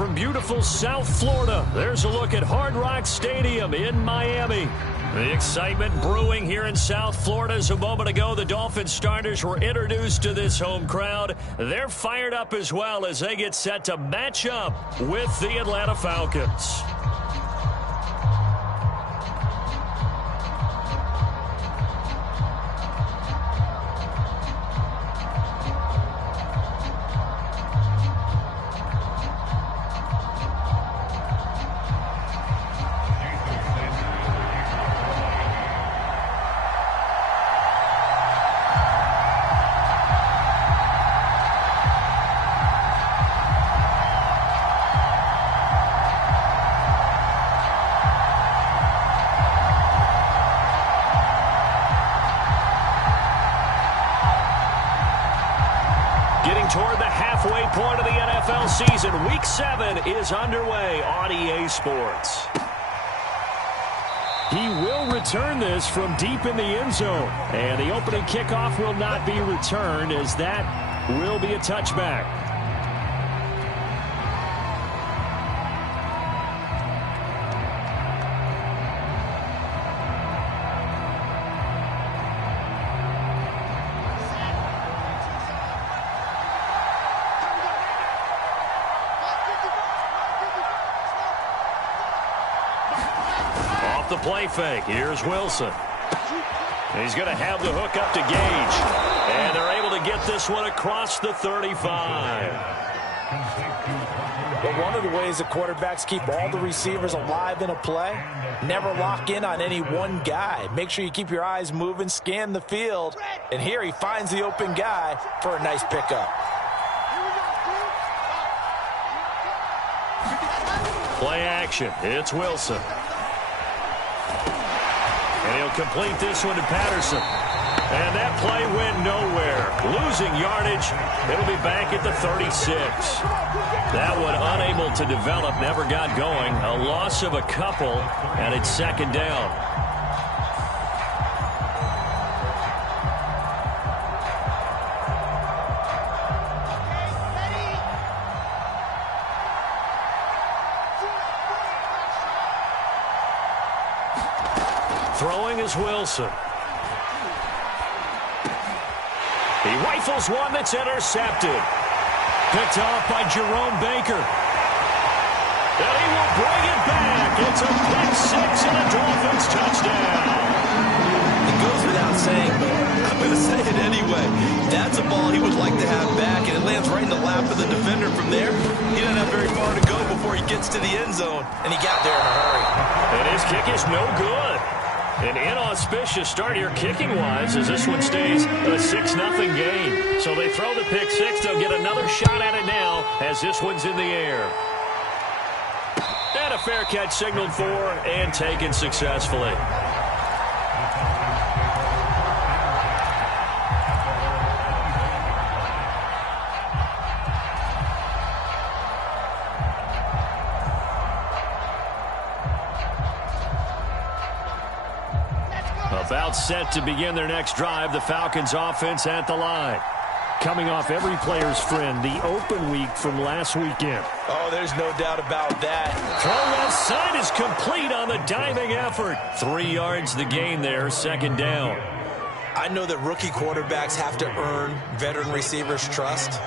from beautiful South Florida. There's a look at Hard Rock Stadium in Miami. The excitement brewing here in South Florida as a moment ago the Dolphins starters were introduced to this home crowd. They're fired up as well as they get set to match up with the Atlanta Falcons. Toward the halfway point of the NFL season, Week 7 is underway on EA Sports. He will return this from deep in the end zone. And the opening kickoff will not be returned as that will be a touchback. The play fake. Here's Wilson. He's going to have the hook up to Gage. And they're able to get this one across the 35. But one of the ways that quarterbacks keep all the receivers alive in a play, never lock in on any one guy. Make sure you keep your eyes moving, scan the field. And here he finds the open guy for a nice pickup. Play action. It's Wilson. And he'll complete this one to Patterson. And that play went nowhere. Losing yardage. It'll be back at the 36. That one unable to develop, never got going. A loss of a couple, and it's second down. Throwing is Wilson. He rifles one that's intercepted. Picked off by Jerome Baker. And he will bring it back. It's a pick six and a Dolphins touchdown. It goes without saying, but I'm going to say it anyway. That's a ball he would like to have back, and it lands right in the lap of the defender from there. He doesn't have very far to go before he gets to the end zone, and he got there in a hurry. And his kick is no good. An inauspicious start here kicking-wise as this one stays a 6-0 game. So they throw the pick six. They'll get another shot at it now as this one's in the air. And a fair catch signaled for and taken successfully. About set to begin their next drive, the Falcons offense at the line. Coming off every player's friend, the open week from last weekend. Oh, there's no doubt about that. Throw left side is complete on the diving effort. 3 yards the gain there, second down. I know that rookie quarterbacks have to earn veteran receivers' trust.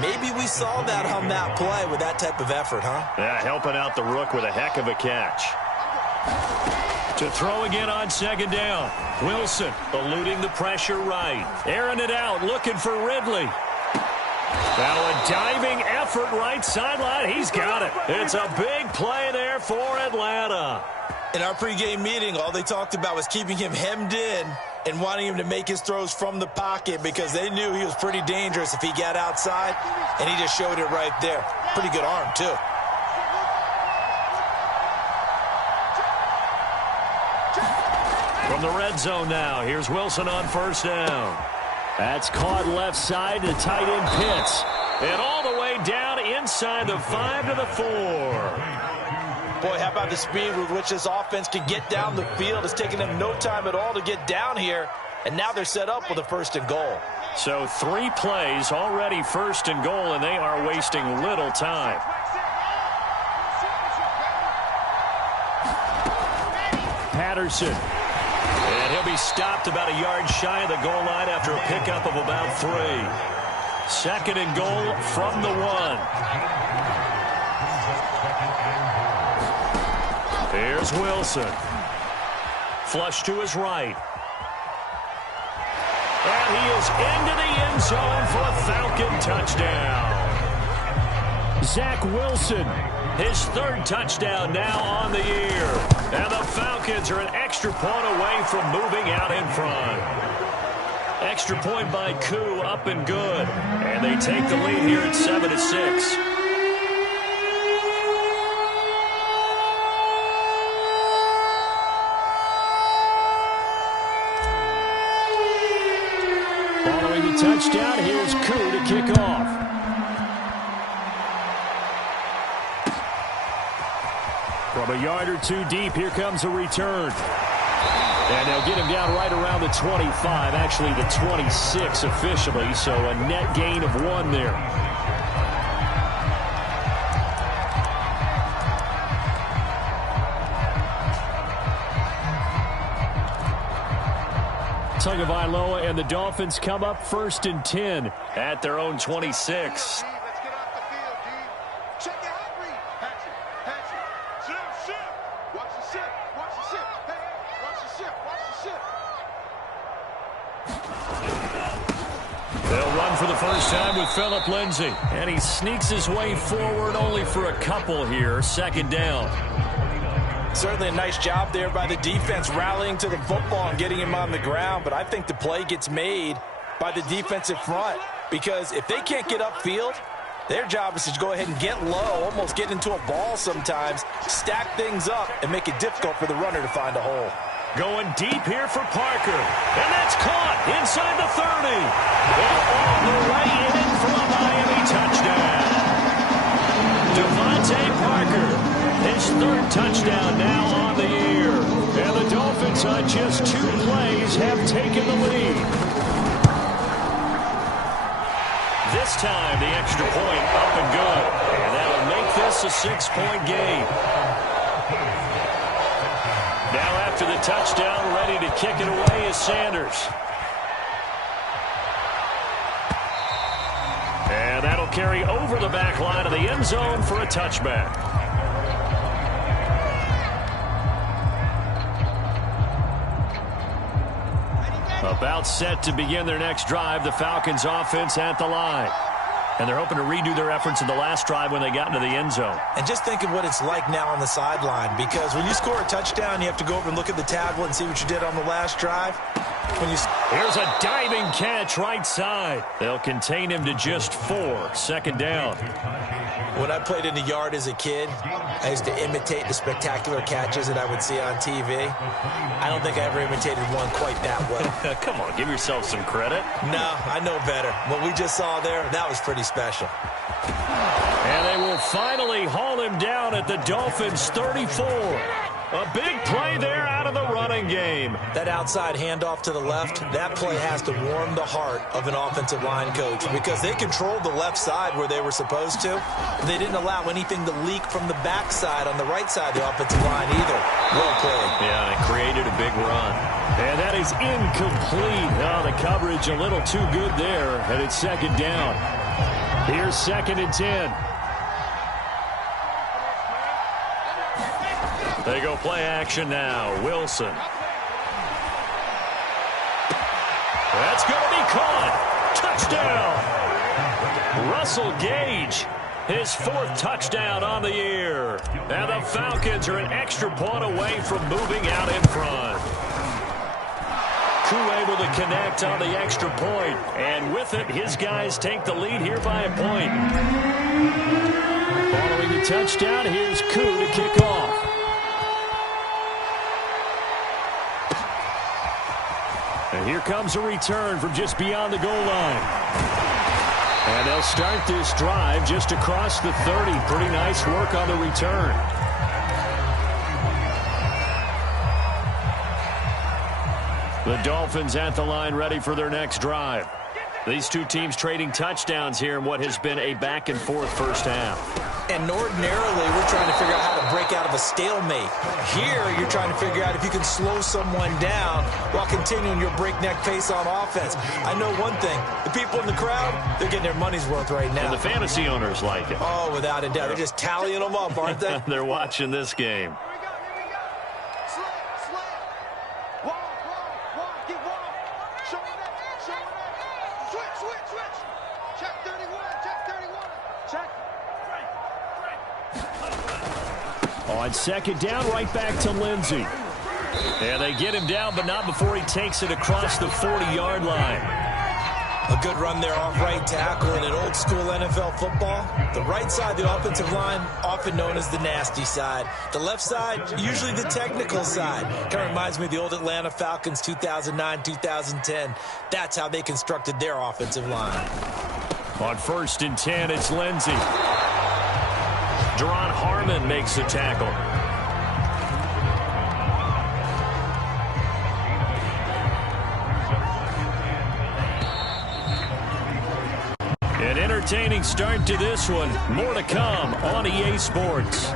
Maybe we saw that on that play with that type of effort, huh? Yeah, helping out the rook with a heck of a catch. To throw again on second down. Wilson eluding the pressure right. Airing it out, looking for Ridley. Now a diving effort right sideline. He's got it. It's a big play there for Atlanta. In our pregame meeting, all they talked about was keeping him hemmed in and wanting him to make his throws from the pocket because they knew he was pretty dangerous if he got outside, and he just showed it right there. Pretty good arm, too. From the red zone now, here's Wilson on first down. That's caught left side to tight end Pitts. And all the way down inside the 5 to the 4. Boy, how about the speed with which this offense can get down the field? It's taken them no time at all to get down here. And now they're set up with a first and goal. So 3 plays already first and goal, and they are wasting little time. Patterson. And he'll be stopped about a yard shy of the goal line after a pickup of about 3. 2nd and goal from the 1. Here's Wilson. Flush to his right. And he is into the end zone for a Falcon touchdown. Zach Wilson, his 3rd touchdown now on the year. And the Falcons are an extra point away from moving out in front. Extra point by Koo, up and good. And they take the lead here at 7-6. Following the touchdown, here's Koo to kick off. From a yard or 2 deep, here comes a return. And they'll get him down right around the 25, actually the 26 officially, so a net gain of 1 there. Tagovailoa and the Dolphins come up 1st and 10 at their own 26. They'll run for the first time with Phillip Lindsay. And he sneaks his way forward only for a couple here. 2nd down. Certainly a nice job there by the defense rallying to the football and getting him on the ground. But I think the play gets made by the defensive front. Because if they can't get upfield, their job is to go ahead and get low, almost get into a ball sometimes, stack things up, and make it difficult for the runner to find a hole. Going deep here for Parker. And that's caught inside the 30. And all the way in for a Miami touchdown. Devontae Parker, his 3rd touchdown now on the year. And the Dolphins on just 2 plays have taken the lead. This time the extra point up and good. And that'll make this a 6-point game. Now after the touchdown, ready to kick it away is Sanders. And that'll carry over the back line of the end zone for a touchback. About set to begin their next drive, the Falcons offense at the line. And they're hoping to redo their efforts in the last drive when they got into the end zone. And just think of what it's like now on the sideline, because when you score a touchdown, you have to go over and look at the tablet and see what you did on the last drive. Here's a diving catch right side. They'll contain him to just 4. 2nd down. When I played in the yard as a kid, I used to imitate the spectacular catches that I would see on TV. I don't think I ever imitated one quite that well. Come on, give yourself some credit. No, I know better. What we just saw there, that was pretty special. And they will finally haul him down at the Dolphins' 34. A big play there out of the running game. That outside handoff to the left, that play has to warm the heart of an offensive line coach because they controlled the left side where they were supposed to. They didn't allow anything to leak from the backside on the right side of the offensive line either. Well played. Yeah, and it created a big run. And that is incomplete. Oh, the coverage a little too good there, and it's 2nd down. Here's 2nd and 10. They go play action now. Wilson. That's going to be caught. Touchdown. Russell Gage, his 4th touchdown on the year. And the Falcons are an extra point away from moving out in front. Koo able to connect on the extra point. And with it, his guys take the lead here by a point. Following the touchdown, here's Koo to kick off. And here comes a return from just beyond the goal line. And they'll start this drive just across the 30. Pretty nice work on the return. The Dolphins at the line ready for their next drive. These two teams trading touchdowns here in what has been a back-and-forth first half. And ordinarily, we're trying to figure out how to break out of a stalemate. Here, you're trying to figure out if you can slow someone down while continuing your breakneck pace on offense. I know one thing. The people in the crowd, they're getting their money's worth right now. And the fantasy owners like it. Oh, without a doubt. They're just tallying them up, aren't they? They're watching this game. On second down, right back to Lindsey. And they get him down, but not before he takes it across the 40-yard line. A good run there off right tackle in an old-school NFL football. The right side, the offensive line, often known as the nasty side. The left side, usually the technical side. Kind of reminds me of the old Atlanta Falcons 2009, 2010. That's how they constructed their offensive line. On 1st and 10, it's Lindsey. Deron Harmon makes the tackle. An entertaining start to this one. More to come on EA Sports.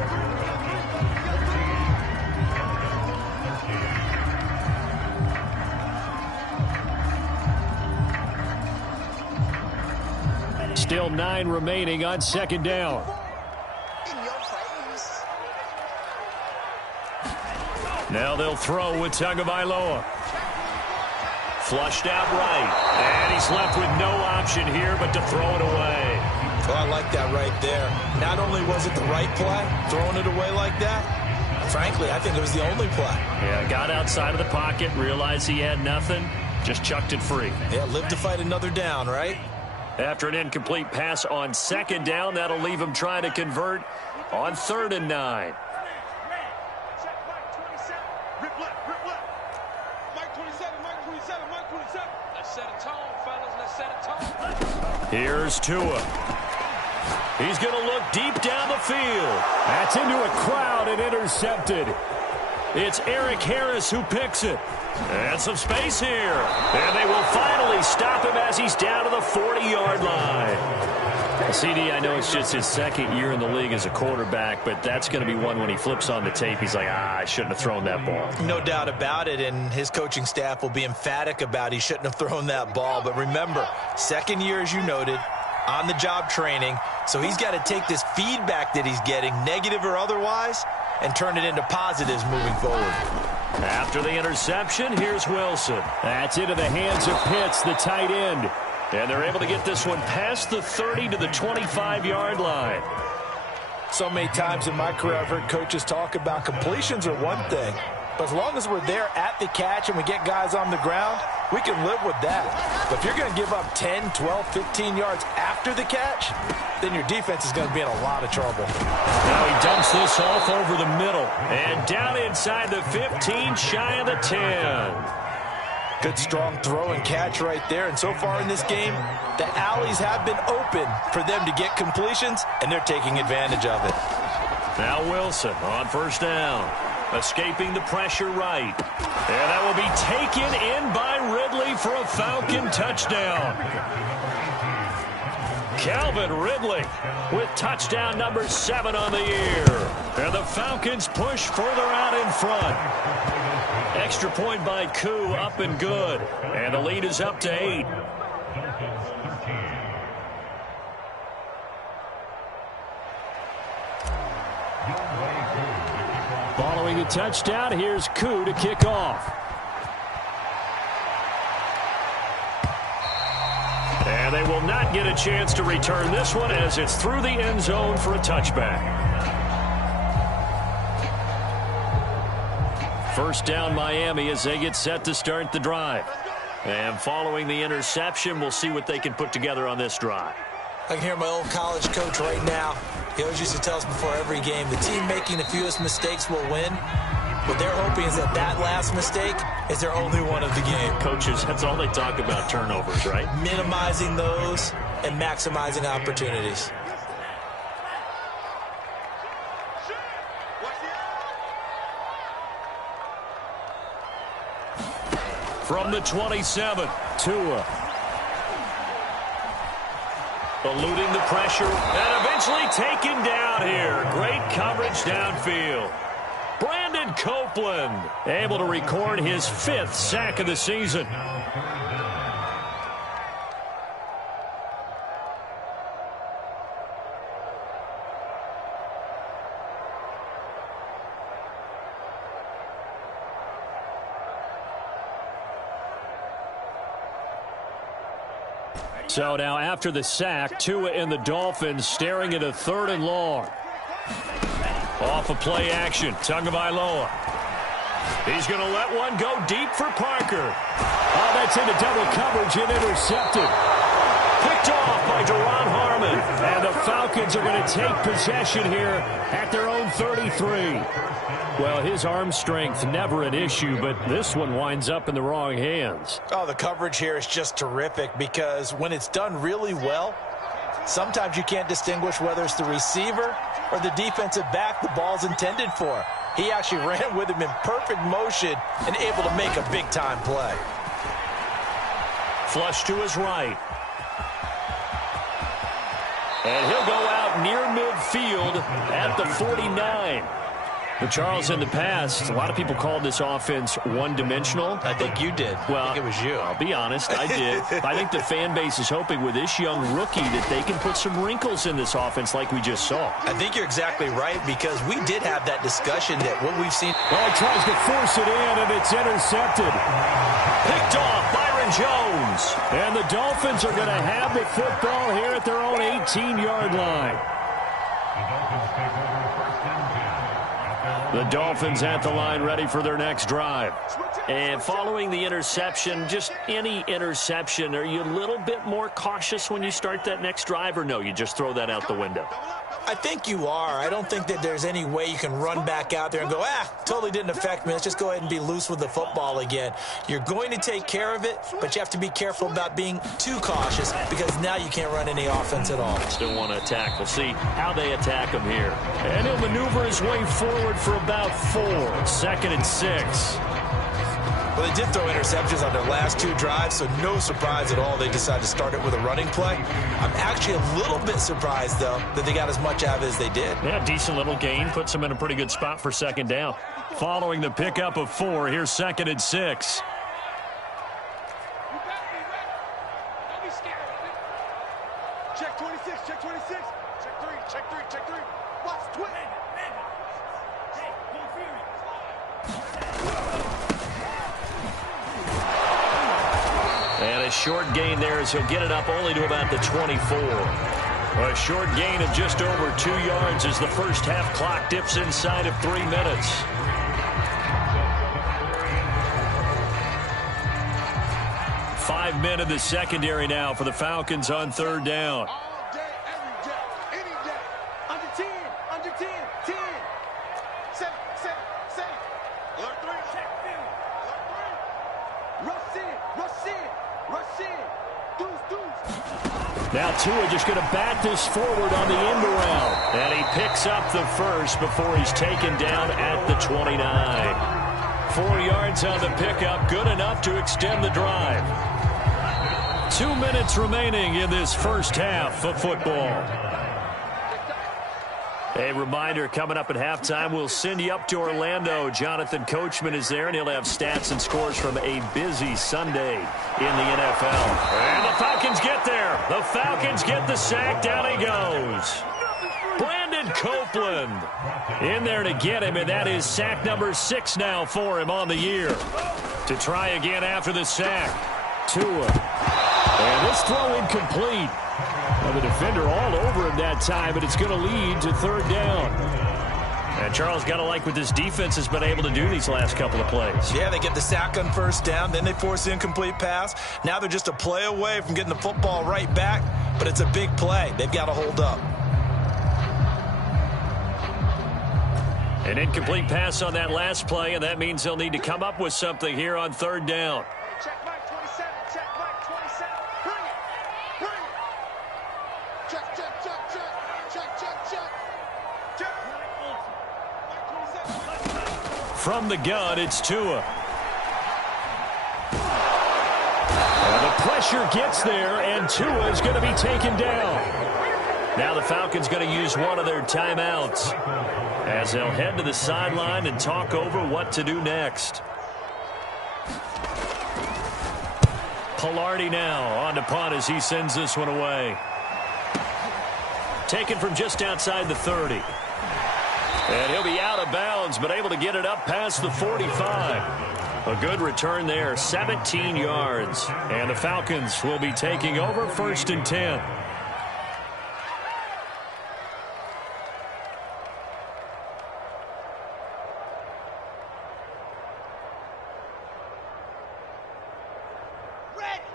Still 9 remaining on second down. Now they'll throw with Tagovailoa. Flushed out right. And he's left with no option here but to throw it away. Well, I like that right there. Not only was it the right play, throwing it away like that, frankly, I think it was the only play. Yeah, got outside of the pocket, realized he had nothing, just chucked it free. Yeah, live to fight another down, right? After an incomplete pass on second down, that'll leave him trying to convert on 3rd and 9. Here's Tua. He's going to look deep down the field. That's into a crowd and intercepted. It's Eric Harris who picks it. And some space here. And they will finally stop him as he's down to the 40-yard line. CD, I know it's just his second year in the league as a quarterback, but that's going to be one when he flips on the tape. He's like, I shouldn't have thrown that ball. No doubt about it, and his coaching staff will be emphatic about he shouldn't have thrown that ball. But remember, second year, as you noted, on-the-job training, so he's got to take this feedback that he's getting, negative or otherwise, and turn it into positives moving forward. After the interception, here's Wilson. That's into the hands of Pitts, the tight end. And they're able to get this one past the 30 to the 25-yard line. So many times in my career, I've heard coaches talk about completions are one thing, but as long as we're there at the catch and we get guys on the ground, we can live with that. But if you're going to give up 10, 12, 15 yards after the catch, then your defense is going to be in a lot of trouble. Now he dumps this off over the middle. And down inside the 15, shy of the 10. Good strong throw and catch right there. And so far in this game, the alleys have been open for them to get completions, and they're taking advantage of it. Now Wilson on 1st down. Escaping the pressure right. And that will be taken in by Ridley for a Falcon touchdown. Calvin Ridley with touchdown number 7 on the year. And the Falcons push further out in front. Extra point by Koo, up and good. And the lead is up to 8. Following the touchdown, here's Koo to kick off. And they will not get a chance to return this one as it's through the end zone for a touchback. First down Miami as they get set to start the drive. And following the interception, we'll see what they can put together on this drive. I can hear my old college coach right now. He always used to tell us before every game, the team making the fewest mistakes will win. What they're hoping is that that last mistake is their only one of the game. Coaches, that's all they talk about, turnovers, right? Minimizing those and maximizing opportunities. From the 27, Tua. eluding the pressure, and eventually taken down here. Great coverage downfield. Brandon Copeland able to record his 5th sack of the season. So now after the sack, Tua and the Dolphins staring at a 3rd and long. Off of play action, Tagovailoa. He's going to let one go deep for Parker. Oh, that's into double coverage and intercepted. Picked off by Duron Harmon. And the Falcons are going to take possession here at their own 33. Well, his arm strength never an issue, but this one winds up in the wrong hands. Oh, the coverage here is just terrific because when it's done really well, sometimes you can't distinguish whether it's the receiver or the defensive back the ball's intended for. He actually ran with him in perfect motion and able to make a big-time play. Flush to his right. And he'll go out near midfield at the 49. But Charles, in the past, a lot of people called this offense one-dimensional. I think you did. Well, I think it was you. I'll be honest, I did. I think the fan base is hoping with this young rookie that they can put some wrinkles in this offense like we just saw. I think you're exactly right because we did have that discussion that what we've seen. Well, he tries to force it in, and it's intercepted. Picked off Byron Jones. And the Dolphins are going to have the football here at their own 18-yard line. The Dolphins at the line ready for their next drive. And following the interception, just any interception, are you a little bit more cautious when you start that next drive, or no, you just throw that out the window? I think you are. I don't think that there's any way you can run back out there and go, totally didn't affect me. Let's just go ahead and be loose with the football again. You're going to take care of it, but you have to be careful about being too cautious because now you can't run any offense at all. Still want to attack. We'll see how they attack him here. And he'll maneuver his way forward for about 4. 2nd and 6. Well, they did throw interceptions on their last 2 drives, so no surprise at all they decided to start it with a running play. I'm actually a little bit surprised, though, that they got as much out of it as they did. Yeah, decent little gain. Puts them in a pretty good spot for 2nd down. Following the pickup of 4, here's 2nd and 6. Don't be scared. Check 26, check 26. Check 3, check 3, check 3. Watch, twin. Hey, don't fear me. And a short gain there as he'll get it up only to about the 24. A short gain of just over 2 yards as the first half clock dips inside of 3 minutes. Five men in the secondary now for the Falcons on 3rd down. All day, every day, any day. Under 10, under 10, 10. 7, 7, 7. Alert 3. Check field. Alert 3. Rush in, rush in, rush in. Deuce, deuce. Now Tua just going to bat this forward on the end around. And he picks up the first before he's taken down at the 29. 4 yards on the pickup, good enough to extend the drive. 2 minutes remaining in this first half of football. A reminder, coming up at halftime, we'll send you up to Orlando. Jonathan Coachman is there, and he'll have stats and scores from a busy Sunday in the NFL. And the Falcons get there. The Falcons get the sack. Down he goes. Brandon Copeland in there to get him, and that is sack number 6 now for him on the year. To try again after the sack. Tua. And this throw incomplete. Well, the defender all over him that time, but it's going to lead to 3rd down. And Charles, got to like what this defense has been able to do these last couple of plays. Yeah, they get the sack on 1st down, then they force the incomplete pass. Now they're just a play away from getting the football right back, but it's a big play. They've got to hold up. An incomplete pass on that last play, and that means they'll need to come up with something here on 3rd down. Check Mike 27, check Mike 27. Bring it, bring it. Check, check, check, check, check, check, check. Check. Mike 27. From the gun, it's Tua. And the pressure pressure gets there, and Tua is going to be taken down. Now the Falcons going to use one of their timeouts as they'll head to the sideline and talk over what to do next. Palardy now on to punt as he sends this one away. Taken from just outside the 30. And he'll be out of bounds, but able to get it up past the 45. A good return there, 17 yards. And the Falcons will be taking over 1st and 10.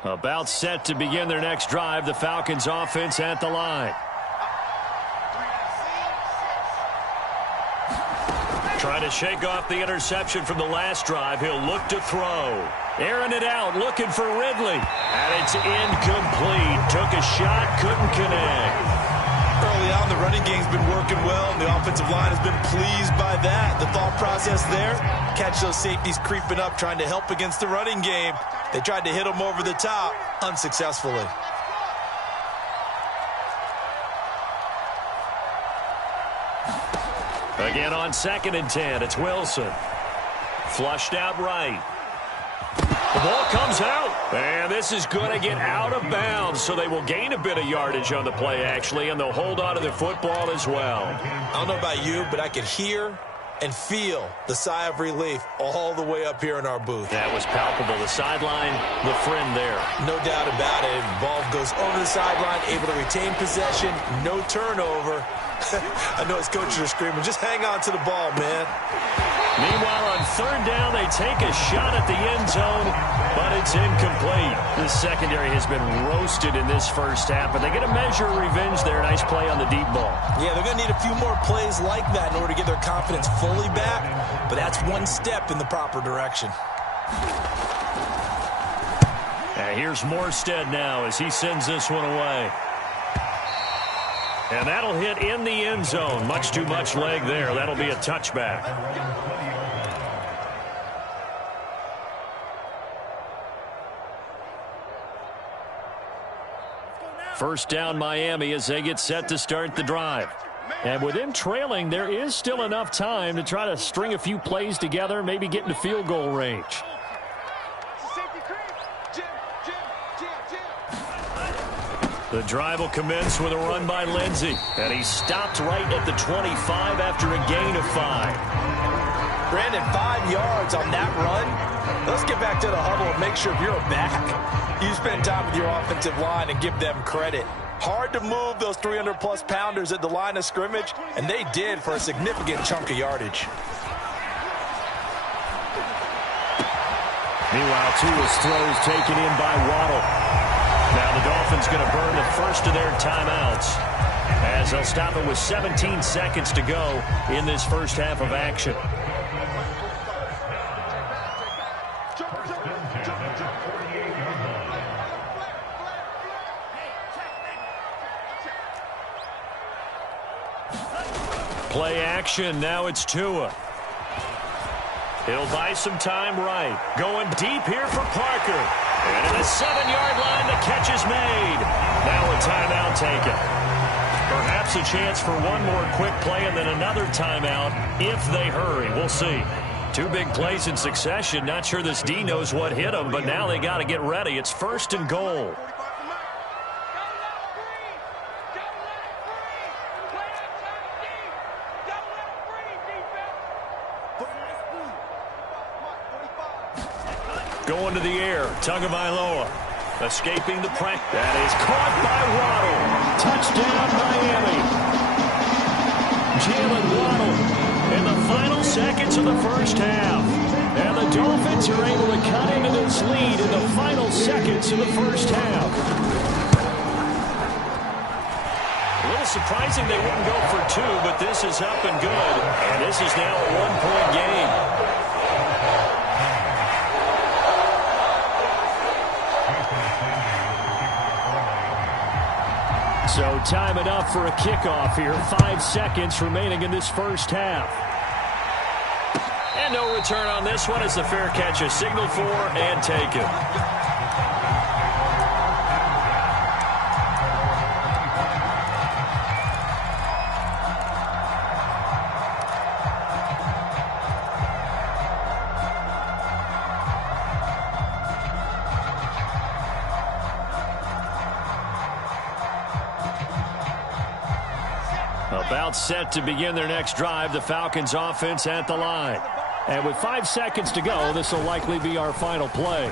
About set to begin their next drive, the Falcons offense at the line. Trying to shake off the interception from the last drive. He'll look to throw. Airing it out, looking for Ridley. And it's incomplete. Took a shot, couldn't connect. Early on, the running game's been working well, and the offensive line has been pleased by that. The thought process there, catch those safeties creeping up, trying to help against the running game. They tried to hit them over the top, unsuccessfully. Again on 2nd and 10, it's Wilson. Flushed out right. The ball comes out, and this is going to get out of bounds, so they will gain a bit of yardage on the play, actually, and they'll hold on to the football as well. I don't know about you, but I could hear and feel the sigh of relief all the way up here in our booth. That was palpable. The sideline, the friend there. No doubt about it. Ball goes over the sideline, able to retain possession, no turnover. I know his coaches are screaming, just hang on to the ball, man. Meanwhile, on 3rd down, they take a shot at the end zone, but it's incomplete. The secondary has been roasted in this first half, but they get a measure of revenge there. Nice play on the deep ball. Yeah, they're going to need a few more plays like that in order to get their confidence fully back, but that's one step in the proper direction. And here's Morstead now as he sends this one away. And that'll hit in the end zone. Much too much leg there. That'll be a touchback. First down Miami as they get set to start the drive. And with them trailing, there is still enough time to try to string a few plays together, maybe get into field goal range. The drive will commence with a run by Lindsey. And he stopped right at the 25 after a gain of 5. Brandon, 5 yards on that run. Let's get back to the huddle and make sure you're back. You spend time with your offensive line and give them credit. Hard to move those 300-plus pounders at the line of scrimmage, and they did for a significant chunk of yardage. Meanwhile, Tua's throws taken in by Waddle. Now the Dolphins going to burn the first of their timeouts as they'll stop it with 17 seconds to go in this first half of action. Play action. Now it's Tua. He'll buy some time right. Going deep here for Parker. And at the 7-yard line, the catch is made. Now a timeout taken. Perhaps a chance for one more quick play and then another timeout if they hurry. We'll see. 2 big plays in succession. Not sure this D knows what hit them, but now they got to get ready. It's 1st and goal. Going to the air, Tagovailoa escaping the pressure. That is caught by Waddle. Touchdown, Miami. Jalen Waddle in the final seconds of the first half. And the Dolphins are able to cut into this lead in the final seconds of the first half. A little surprising they wouldn't go for 2, but this is up and good. And this is now a 1-point game. So time enough for a kickoff here. 5 seconds remaining in this first half. And no return on this one as the fair catch is signaled for and taken. About set to begin their next drive, the Falcons offense at the line. And with 5 seconds to go, this will likely be our final play.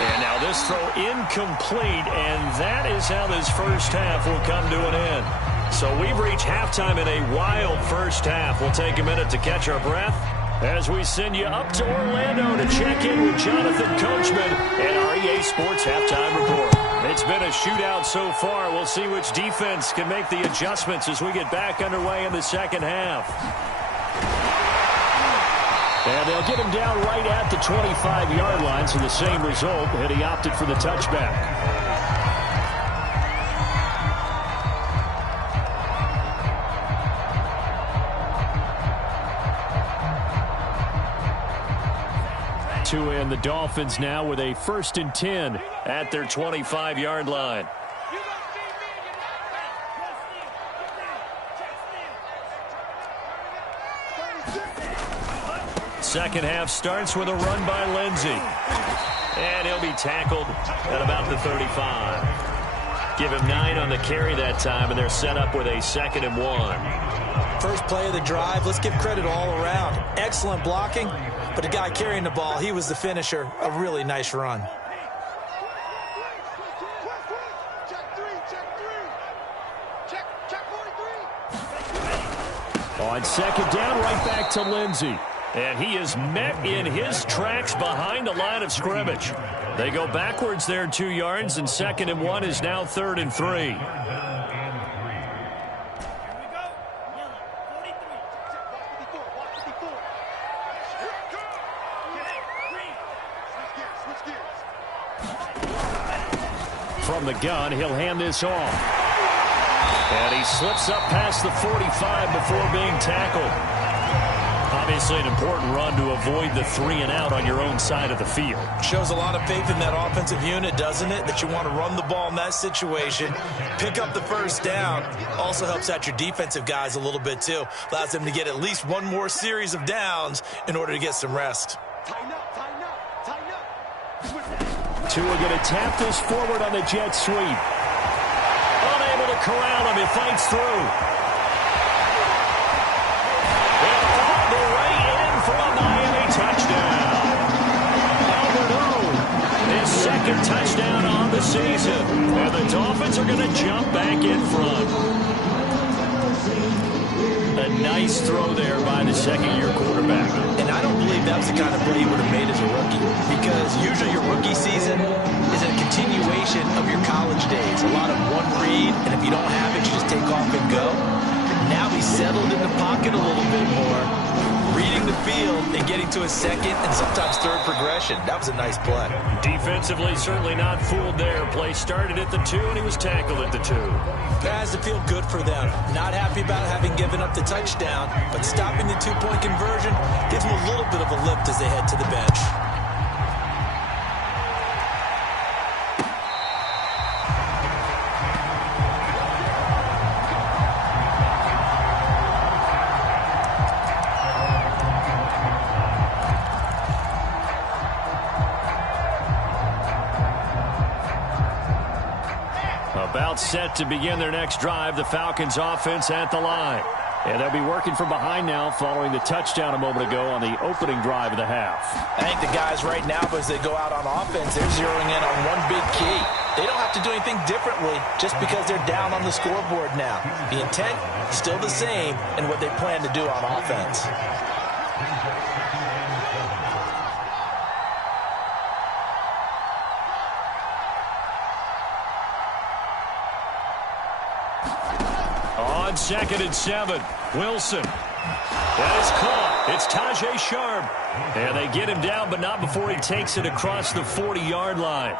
And now this throw incomplete, and that is how this first half will come to an end. So we've reached halftime in a wild first half. We'll take a minute to catch our breath as we send you up to Orlando to check in with Jonathan Coachman and our EA Sports Halftime Report. It's been a shootout so far. We'll see which defense can make the adjustments as we get back underway in the second half. And they'll get him down right at the 25-yard line, so the same result, and he opted for the touchback. To end the Dolphins now with a 1st and 10 at their 25-yard line. Second half starts with a run by Lindsey. And he'll be tackled at about the 35. Give him 9 on the carry that time, and they're set up with a 2nd and 1. First play of the drive, let's give credit all around. Excellent blocking, but the guy carrying the ball, he was the finisher. A really nice run. On 2nd down, right back to Lindsey. And he is met in his tracks behind the line of scrimmage. They go backwards there 2 yards, and 2nd and 1 is now 3rd and 3. From the gun, he'll hand this off. And he slips up past the 45 before being tackled. Obviously an important run to avoid the 3-and-out on your own side of the field. Shows a lot of faith in that offensive unit, doesn't it? That you want to run the ball in that situation. Pick up the 1st down. Also helps out your defensive guys a little bit, too. Allows them to get at least one more series of downs in order to get some rest. Tighten up, tighten up, tighten up. Tua going to tap this forward on the jet sweep. Unable to corral him. He fights through. And all the way in for a Miami touchdown. Albert O, his 2nd touchdown on the season. And the Dolphins are going to jump back in front. A nice throw there by the 2nd-year quarterback. And I don't believe that was the kind of play he would have made as a rookie, because usually your rookie season is a continuation of your college days. A lot of one read, and if you don't have it, you just take off and go. Now he's settled in the pocket a little bit more, reading the field and getting to his 2nd and sometimes 3rd progression. That was a nice play. Defensively, certainly not fooled there. Play started at the 2, and he was tackled at the 2. That has to feel good for them. Not happy about having given up the touchdown, but stopping the 2-point conversion gives them a little bit of a lift as they head to the bench. About set to begin their next drive, the Falcons offense at the line. And they'll be working from behind now following the touchdown a moment ago on the opening drive of the half. I think the guys right now, as they go out on offense, they're zeroing in on one big key. They don't have to do anything differently just because they're down on the scoreboard now. The intent is still the same in what they plan to do on offense. On 2nd and 7, Wilson. That is caught. It's Tajae Sharpe. And they get him down, but not before he takes it across the 40-yard line.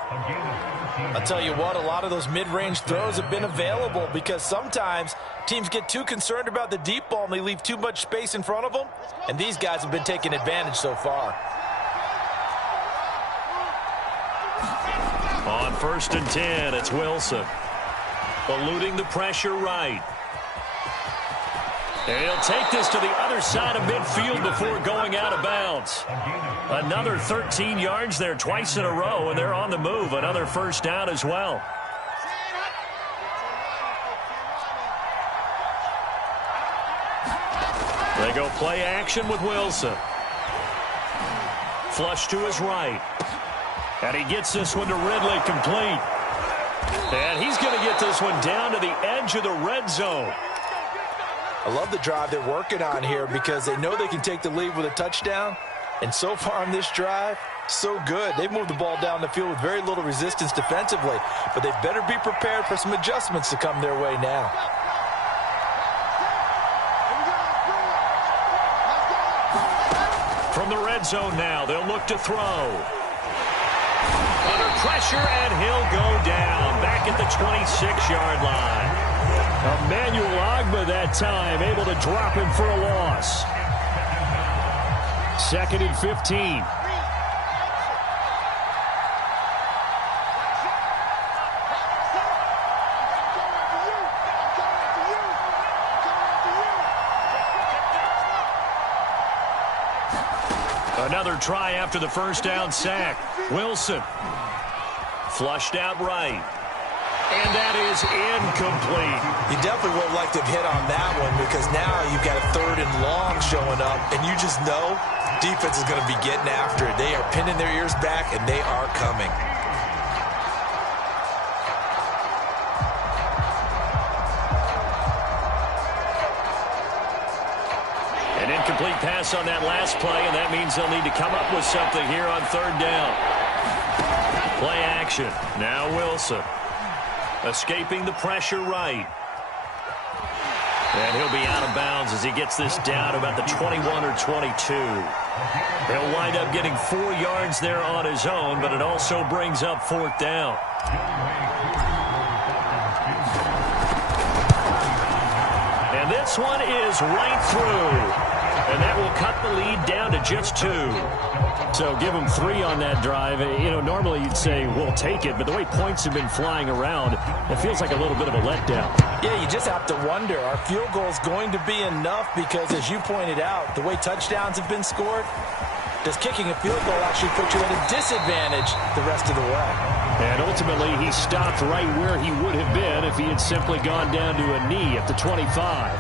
I'll tell you what, a lot of those mid-range throws have been available because sometimes teams get too concerned about the deep ball and they leave too much space in front of them. And these guys have been taking advantage so far. On 1st and 10, it's Wilson. Eluding the pressure right. And he'll take this to the other side of midfield before going out of bounds. Another 13 yards there twice in a row, and they're on the move. Another 1st down as well. They go play action with Wilson. Flush to his right. And he gets this one to Ridley complete. And he's going to get this one down to the edge of the red zone. I love the drive they're working on here because they know they can take the lead with a touchdown. And so far on this drive, so good. They've moved the ball down the field with very little resistance defensively. But they better be prepared for some adjustments to come their way now. From the red zone now, they'll look to throw. Under pressure, and he'll go down. Back at the 26-yard line. Emmanuel Ogbah that time, able to drop him for a loss. 2nd and 15. Another try after the first down sack. Wilson. Flushed out right. And that is incomplete. You definitely would have liked to have hit on that one because now you've got a 3rd and long showing up, and you just know defense is going to be getting after it. They are pinning their ears back, and they are coming. An incomplete pass on that last play, and that means they'll need to come up with something here on 3rd down. Play action. Now Wilson. Escaping the pressure right. And he'll be out of bounds as he gets this down about the 21 or 22. He'll wind up getting 4 yards there on his own, but it also brings up 4th down. And this one is right through. And that will cut the lead down to just 2. So give them 3 on that drive. You know, normally you'd say, we'll take it, but the way points have been flying around, it feels like a little bit of a letdown. Yeah, you just have to wonder, are field goals going to be enough? Because as you pointed out, the way touchdowns have been scored, does kicking a field goal actually put you at a disadvantage the rest of the way? And ultimately, he stopped right where he would have been if he had simply gone down to a knee at the 25.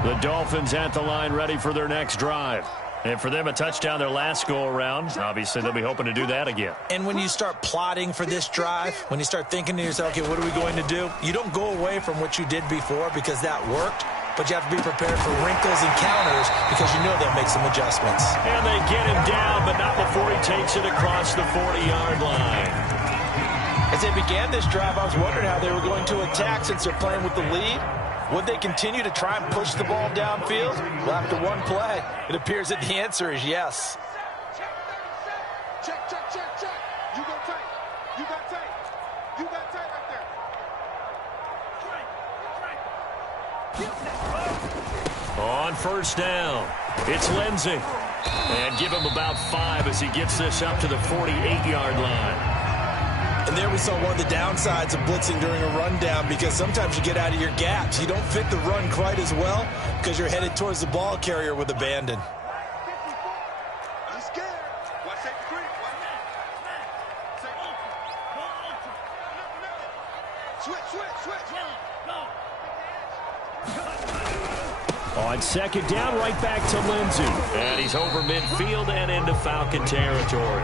The Dolphins at the line ready for their next drive. And for them, a touchdown their last go-around. Obviously, they'll be hoping to do that again. And when you start plotting for this drive, when you start thinking to yourself, okay, what are we going to do? You don't go away from what you did before because that worked. But you have to be prepared for wrinkles and counters because you know they'll make some adjustments. And they get him down, but not before he takes it across the 40-yard line. As they began this drive, I was wondering how they were going to attack since they're playing with the lead. Would they continue to try and push the ball downfield? Well, after one play, it appears that the answer is yes. Check. You go tight. You got tight. You got tight right there. On 1st down, it's Lindsey. And give him about 5 as he gets this up to the 48-yard line. And there we saw one of the downsides of blitzing during a rundown because sometimes you get out of your gaps. You don't fit the run quite as well because you're headed towards the ball carrier with abandon. I'm scared. Watch safety creep. Switch. On 2nd down, right back to Lindsey. And he's over midfield and into Falcon territory.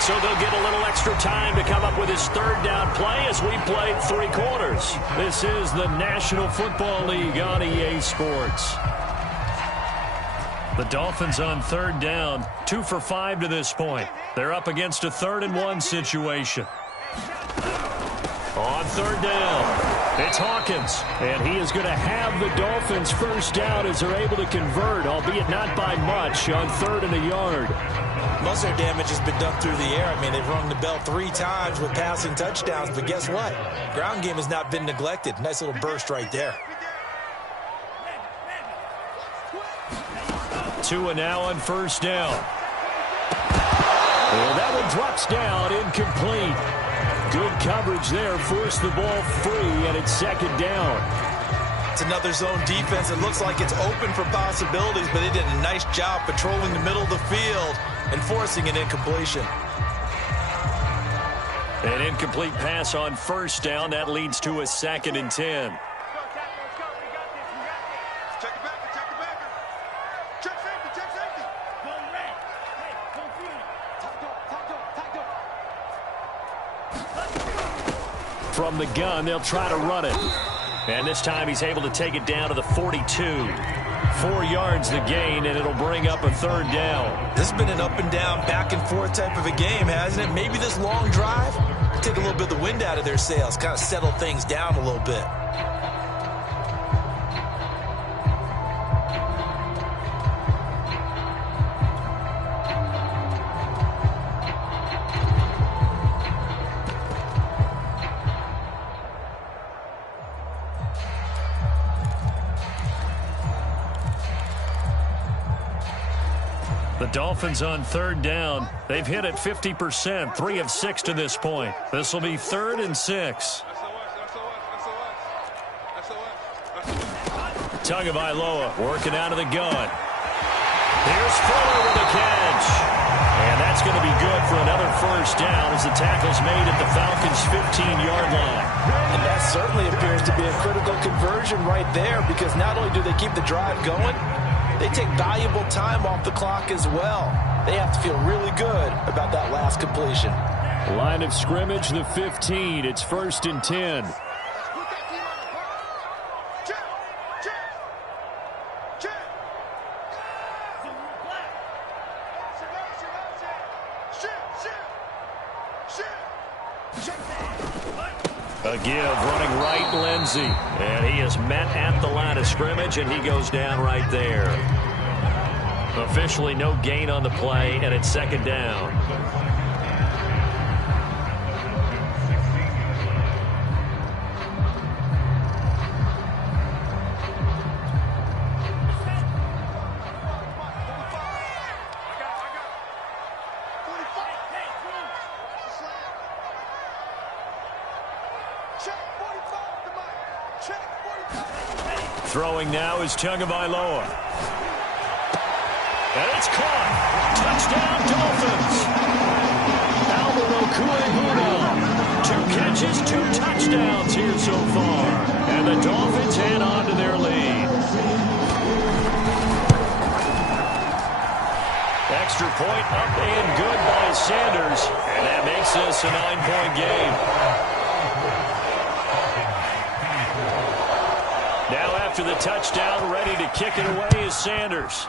So they'll get a little extra time to come up with his 3rd down play as we played 3 quarters. This is the National Football League on EA Sports. The Dolphins on 3rd down, 2 for 5 to this point. They're up against a 3rd and 1 situation. On 3rd down, it's Hawkins, and he is going to have the Dolphins 1st down as they're able to convert, albeit not by much, on 3rd and a yard. Most of their damage has been done through the air. I mean, they've rung the bell 3 times with passing touchdowns, but guess what? Ground game has not been neglected. Nice little burst right there. 2 now on 1st down. Well, that one drops down, incomplete. Good coverage there, forced the ball free, and it's 2nd down. That's another zone defense. It looks like it's open for possibilities, but they did a nice job patrolling the middle of the field and forcing an incompletion. An incomplete pass on first down. That leads to a 2nd and 10. From the gun, they'll try to run it. And this time he's able to take it down to the 42. 4 yards the gain, and it'll bring up a 3rd down. This has been an up and down, back and forth type of a game, hasn't it? Maybe this long drive could take a little bit of the wind out of their sails, kind of settle things down a little bit. The Dolphins on 3rd down. They've hit it 50%, 3 of 6 to this point. This will be 3rd and 6. Tagovailoa working out of the gun. Here's Fuller with a catch. And that's going to be good for another 1st down as the tackle's made at the Falcons' 15-yard line. And that certainly appears to be a critical conversion right there, because not only do they keep the drive going, they take valuable time off the clock as well. They have to feel really good about that last completion. Line of scrimmage, the 15. It's 1st and 10. A give, running right, Lindsey. And he is met at the line of scrimmage, and he goes down right there. Officially no gain on the play, and it's 2nd down. Throwing now is Tagovailoa. And it's caught. Touchdown, Dolphins. Alvaro Cuebuno. 2 catches, 2 touchdowns here so far. And the Dolphins head on to their lead. Extra point up and good by Sanders. And that makes this a 9-point game. Now after the touchdown, ready to kick it away is Sanders.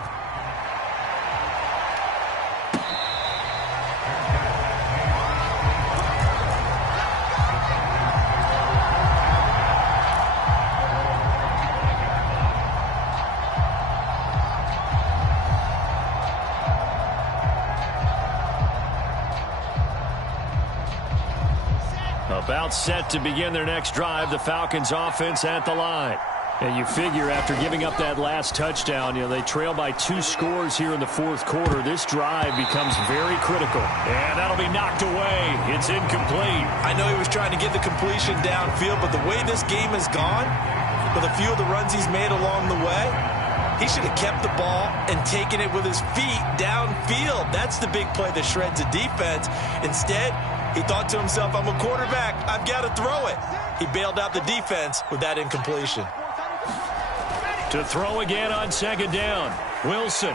About set to begin their next drive, the Falcons offense at the line. And you figure after giving up that last touchdown, they trail by 2 scores here in the 4th quarter. This drive becomes very critical. And that'll be knocked away. It's incomplete. I know he was trying to get the completion downfield, but the way this game has gone, with a few of the runs he's made along the way, he should have kept the ball and taken it with his feet downfield. That's the big play that shreds a defense. Instead, he thought to himself, I'm a quarterback. I've got to throw it. He bailed out the defense with that incompletion. To throw again on 2nd down. Wilson.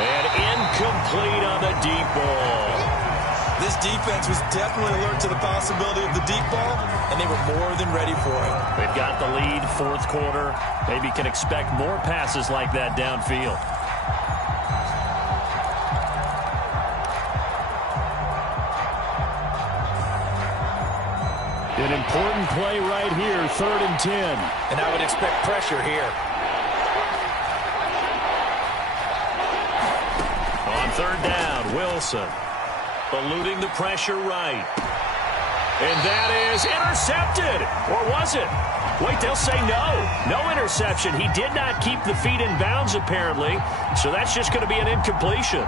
And incomplete on the deep ball. This defense was definitely alert to the possibility of the deep ball, and they were more than ready for it. They've got the lead, 4th quarter. Maybe can expect more passes like that downfield. An important play right here, 3rd and 10. And I would expect pressure here. On 3rd down, Wilson. Eluding the pressure right. And that is intercepted. Or was it? Wait, they'll say no. No interception. He did not keep the feet in bounds, apparently. So that's just going to be an incompletion.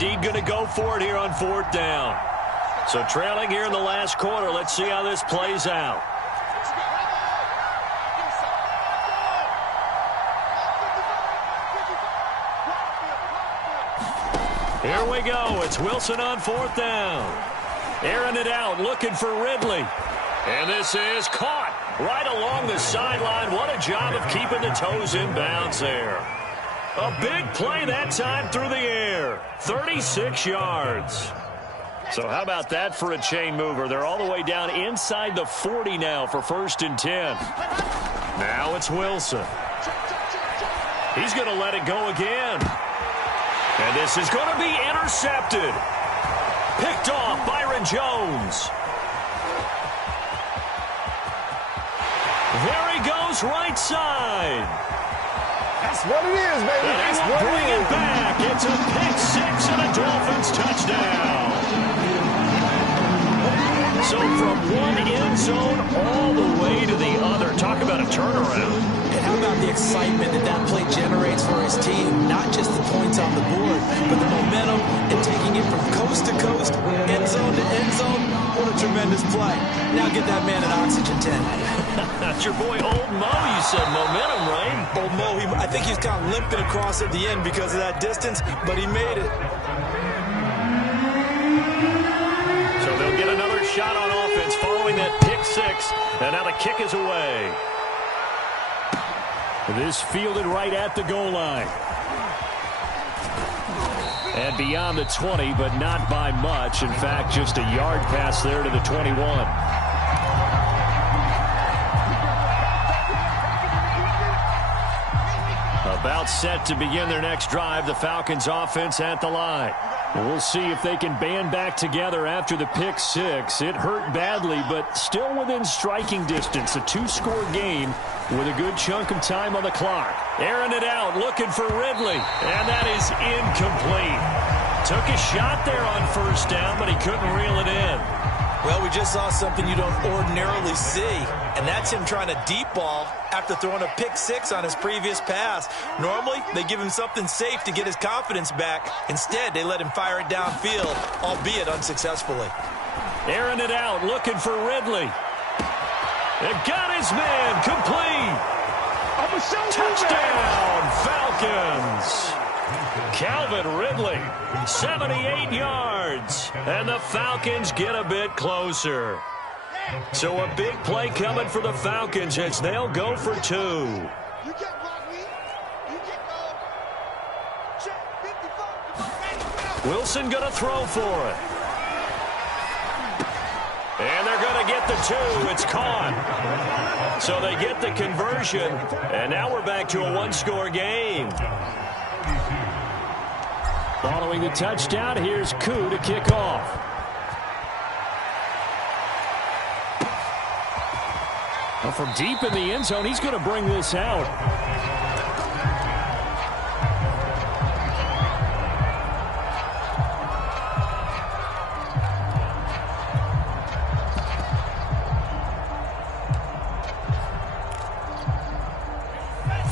indeed going to go for it here on 4th down. So trailing here in the last quarter. Let's see how this plays out. Here we go. It's Wilson on 4th down. Airing it out, looking for Ridley. And this is caught right along the sideline. What a job of keeping the toes in bounds there. A big play that time through the air. 36 yards. So how about that for a chain mover? They're all the way down inside the 40 now for 1st and 10. Now it's Wilson. He's going to let it go again. And this is going to be intercepted. Picked off Byron Jones. There he goes, right side. That's what it is, baby. And That's he will what bring it it back. It's a pick six and a Dolphins touchdown. So from one end zone all the way to the other. Talk about a turnaround. And how about the excitement that that play generates for his team? Not just the points on the board, but the momentum and taking it from coast to coast, end zone to end zone. What a tremendous play. Now get that man an oxygen tent. That's your boy Old Mo, you said. Momentum, right? Old Mo, I think he's kind of limping across at the end because of that distance, but he made it. So they'll get another shot on offense following that pick six. And now the kick is away. This fielded right at the goal line. And beyond the 20, but not by much. In fact, just a yard pass there to the 21. About set to begin their next drive, the Falcons offense at the line. We'll see if they can band back together after the pick six. It hurt badly, but still within striking distance. A 2-score game with a good chunk of time on the clock. Airing it out, looking for Ridley. And that is incomplete. Took a shot there on 1st down, but he couldn't reel it in. Well, we just saw something you don't ordinarily see, and that's him trying to deep ball after throwing a pick six on his previous pass. Normally, they give him something safe to get his confidence back. Instead, they let him fire it downfield, albeit unsuccessfully. Airing it out, looking for Ridley. It got his man, complete. Touchdown, Falcons. Calvin Ridley, 78 yards. And the Falcons get a bit closer. So a big play coming for the Falcons as they'll go for 2. Wilson going to throw for it. And they're going to get the 2. It's caught. So they get the conversion. And now we're back to a 1-score game. Following the touchdown, here's Koo to kick off. Well, from deep in the end zone, he's going to bring this out.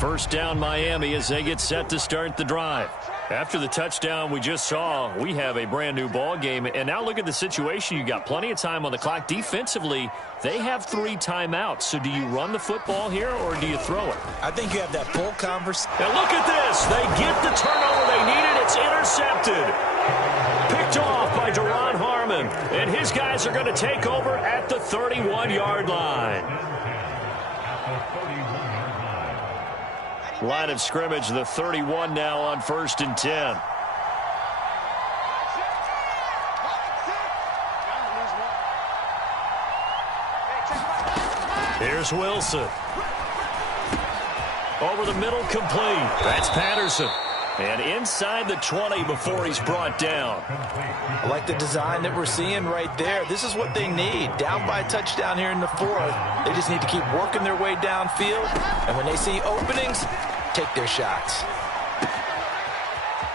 First down, Miami, as they get set to start the drive. After the touchdown we just saw, we have a brand new ball game. And now look at the situation. You got plenty of time on the clock. Defensively, they have 3 timeouts. So do you run the football here or do you throw it? I think you have that full conversation. And look at this. They get the turnover they needed. It's intercepted. Picked off by Duron Harmon. And his guys are going to take over at the 31-yard line. Line of scrimmage, the 31 now on 1st and 10. Here's Wilson. Over the middle, complete. That's Patterson. And inside the 20 before he's brought down. I like the design that we're seeing right there. This is what they need. Down by a touchdown here in the 4th. They just need to keep working their way downfield. And when they see openings, take their shots.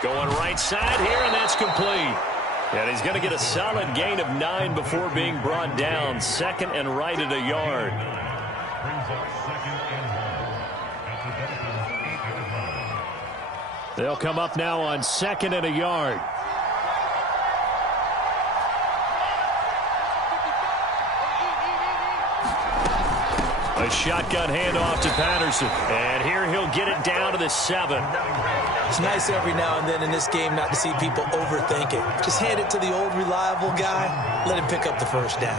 Going right side here, and that's complete. And he's going to get a solid gain of 9 before being brought down. 2nd and right at a yard. They'll come up now on 2nd and a yard. A shotgun handoff to Patterson. And here he'll get it down to the 7. It's nice every now and then in this game not to see people overthink it. Just hand it to the old reliable guy. Let him pick up the first down.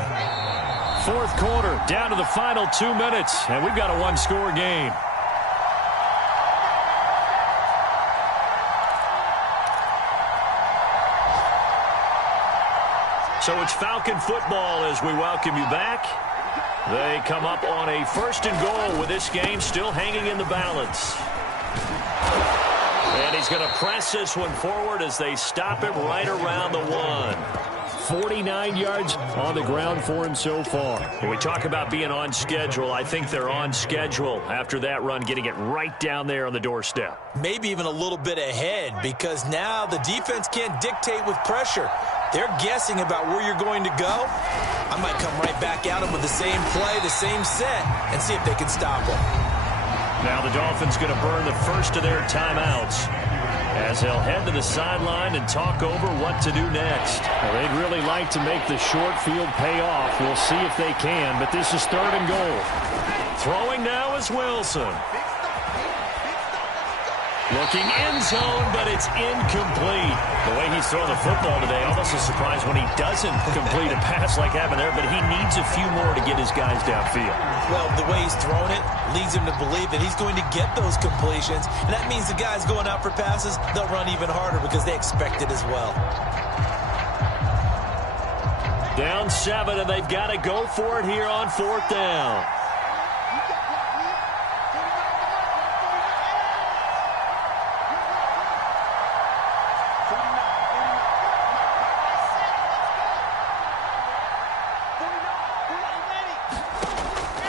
Fourth quarter, down to the final 2 minutes. And we've got a one-score game. So it's Falcon football as we welcome you back. They come up on a 1st and goal with this game still hanging in the balance. And he's going to press this one forward as they stop him right around the 1. 49 yards on the ground for him so far. When we talk about being on schedule, I think they're on schedule after that run, getting it right down there on the doorstep. Maybe even a little bit ahead because now the defense can't dictate with pressure. They're guessing about where you're going to go. I might come right back at them with the same play, the same set, and see if they can stop them. Now the Dolphins going to burn the first of their timeouts as they'll head to the sideline and talk over what to do next. Well, they'd really like to make the short field pay off. We'll see if they can, but this is 3rd and goal. Throwing now is Wilson. Looking end zone, but it's incomplete. The way he's throwing the football today, almost a surprise when he doesn't complete a pass like happened there, but he needs a few more to get his guys downfield. Well, the way he's thrown it leads him to believe that he's going to get those completions, and that means the guys going out for passes, they'll run even harder because they expect it as well. Down 7, and they've got to go for it here on 4th down.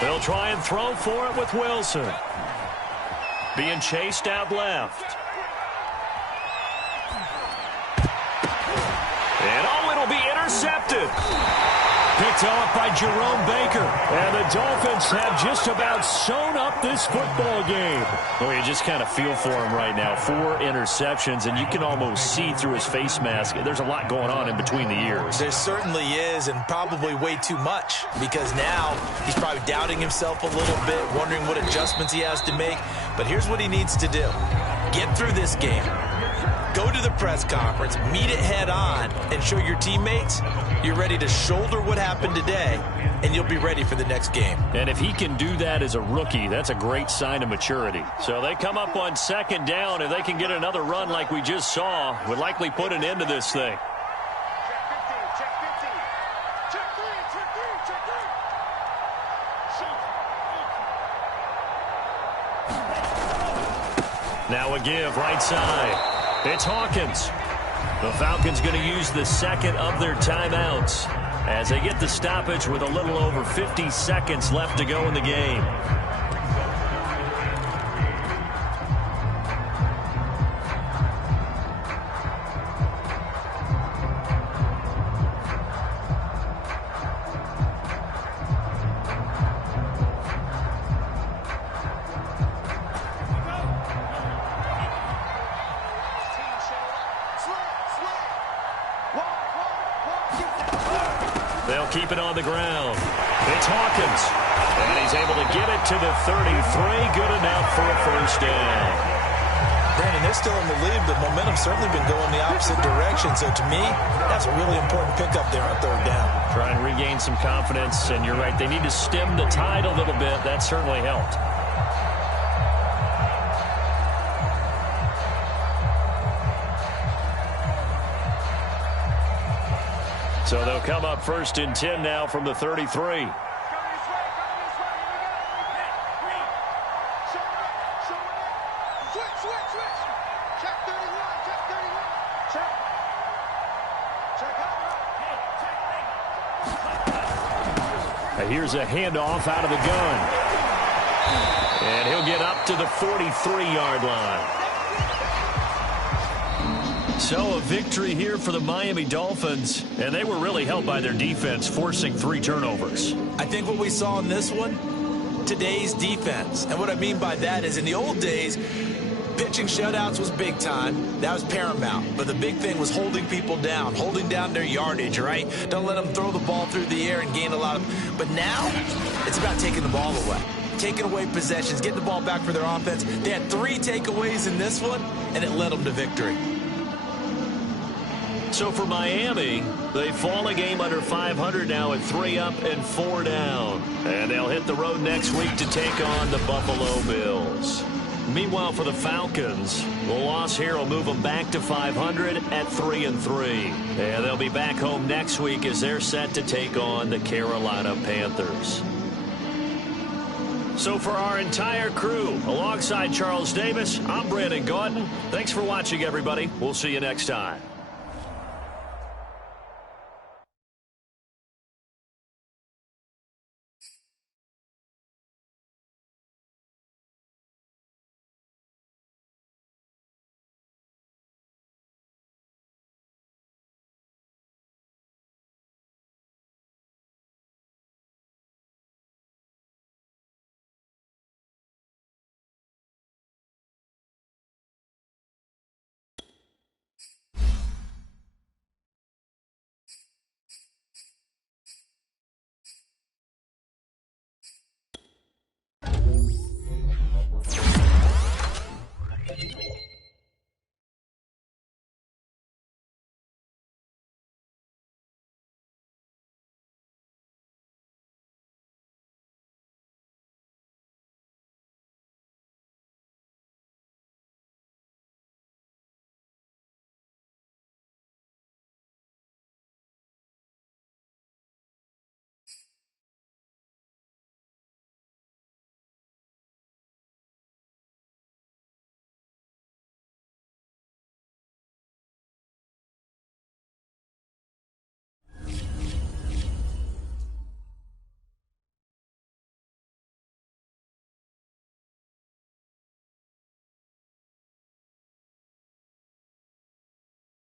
They'll try and throw for it with Wilson. Being chased out left. And it'll be intercepted. Picked off by Jerome Baker. And the Dolphins have just about sewn up this football game. Well, you just kind of feel for him right now. 4 interceptions, and you can almost see through his face mask. There's a lot going on in between the ears. There certainly is, and probably way too much, because now he's probably doubting himself a little bit, wondering what adjustments he has to make. But here's what he needs to do. Get through this game. Go to the press conference, meet it head on, and show your teammates you're ready to shoulder what happened today, and you'll be ready for the next game. And if he can do that as a rookie, that's a great sign of maturity. So they come up on 2nd down. If they can get another run like we just saw, would likely put an end to this thing. Now a give right side. It's Hawkins. The Falcons going to use the 2nd of their timeouts as they get the stoppage with a little over 50 seconds left to go in the game. They'll keep it on the ground. It's Hawkins. And he's able to get it to the 33. Good enough for a first down. Brandon, they're still in the lead, but momentum's certainly been going the opposite direction. So to me, that's a really important pickup there on 3rd down. Try and regain some confidence. And you're right, they need to stem the tide a little bit. That certainly helped. So they'll come up 1st and 10 now from the 33. Here's a handoff out of the gun. And he'll get up to the 43-yard line. So a victory here for the Miami Dolphins, and they were really helped by their defense, forcing 3 turnovers. I think what we saw in this one, today's defense. And what I mean by that is in the old days, pitching shutouts was big time. That was paramount. But the big thing was holding people down, holding down their yardage, right? Don't let them throw the ball through the air and gain a lot of... But now, it's about taking the ball away. taking away possessions, getting the ball back for their offense. They had 3 takeaways in this one, and it led them to victory. So for Miami, they fall a game under 500 now at 3 up and 4 down. And they'll hit the road next week to take on the Buffalo Bills. Meanwhile, for the Falcons, the loss here will move them back to 500 at 3-3. And they'll be back home next week as they're set to take on the Carolina Panthers. So for our entire crew, alongside Charles Davis, I'm Brandon Gaudin. Thanks for watching, everybody. We'll see you next time.